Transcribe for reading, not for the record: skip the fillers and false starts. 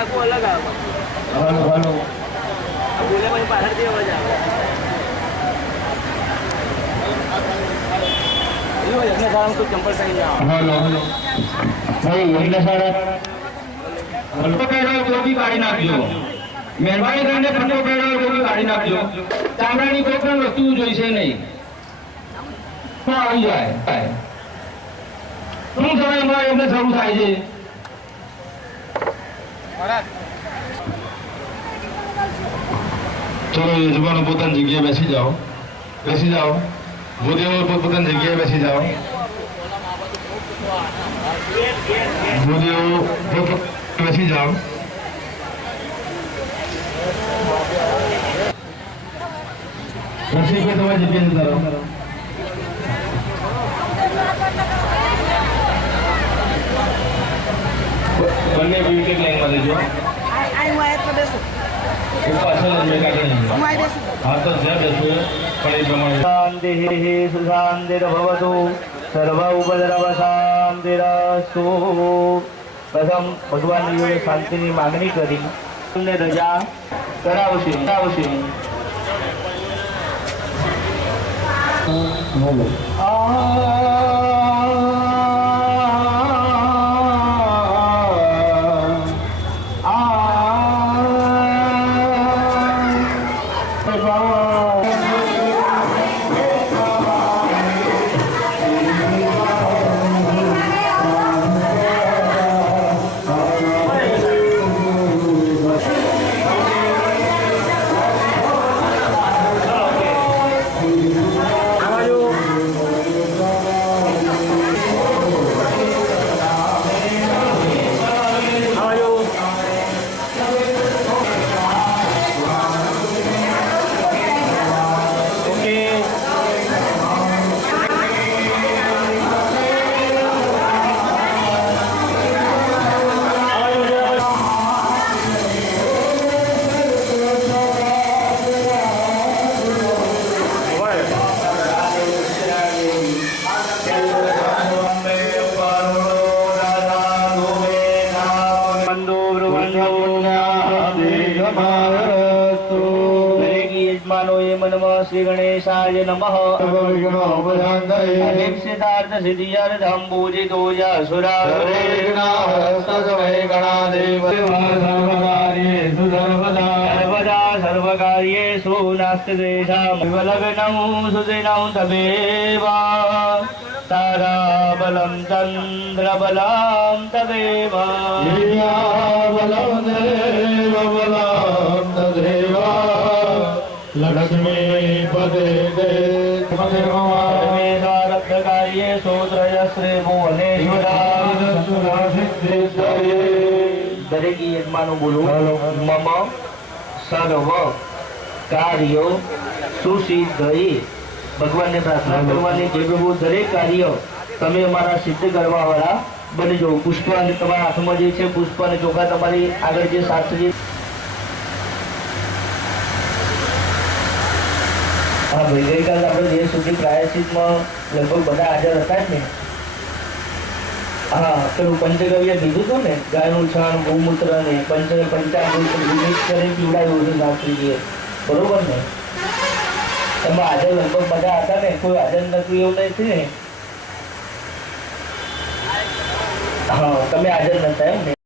આખું અલગ આવે. હલો હલો બોલે પછી પાછળથી અવાજ આવે. ચંપલ સાઈ હલો હલો ભાઈ એટલે સાડા ફોટો પેડો તો બી કાઢી નાખજો. મહેરબાની કરીને ફોટો પેડો તો બી કાઢી નાખજો. ચામડાની કોઈ પણ વસ્તુ જોઈશે નહીં. આવી જાય શું સમયમાં એમને શરૂ થાય છે. ચલો યજમાનો પોતાની જગ્યાએ બેસી જાઓ. બેસી જાઓ. ભૂદેવો પોતાની જગ્યાએ બેસી જાઓ. ભૂદેવો બેસી જાઓ. રસિક તમારી જગ્યાએ જતા રહો. બંને વિકેટ લાઈનમાં લેજો. પાછળ જ મેં કાઢી નહીં. હા તો જ્યાં બેસવું પણ એ પ્રમાણે શાંતિ સુશાંતિર્ભવતુ સર્વ ઉપદ્રવ શાંતિરસ્તુ. પ્રથમ ભગવાનની જોડે શાંતિની માંગણી કરી તમને રજા કરાવશે. શ્રી ગણેશાય નમઃ. અભીપ્સિતાર્થ સિદ્ધિયર્થમ પૂજિતો યસુરા સર્વદા સર્વકાર્યેષુ નાસ્તિ દેશાં વિવલગ્નં સુદિनं તદેવ તારાબलं ચંદ્રબलं તદેવ લક્ષ્મી પદે કાર્ય સૂત્રય શ્રી ભુવનેશ્વર. દરેક યજમાનું બોલું મમ સર્વ કાર્યો સુસિદ્ધયે. ભગવાનને પ્રાર્થના કરવાની જે પ્રભુ દરેક કાર્ય તમે અમારા સિદ્ધ કરવા વાળા બની જાઓ. પુષ્પ તમારા હાથમાં જે છે પુષ્પ અને ચોખા તમારી આગળ જે શાસ્ત્ર જે હા ભાઈ ગઈકાલે આપણે જે સુધી પ્રાયશ્ચિતમાં લગભગ બધા હાજર હતા જ ને. હા પેલું પંચગવ્ય કીધું હતું ને ગાયનું છાણ ગૌમૂત્ર ને પંચામૃત મિક્સ કરીને પીવડાવ્યું છે શાસ્ત્રીજીએ. બરોબર ને એમાં હાજર લગભગ બધા હતા ને. કોઈ હાજર નથી એવું નથી ને. હા તમે હાજર નતા એમ ને.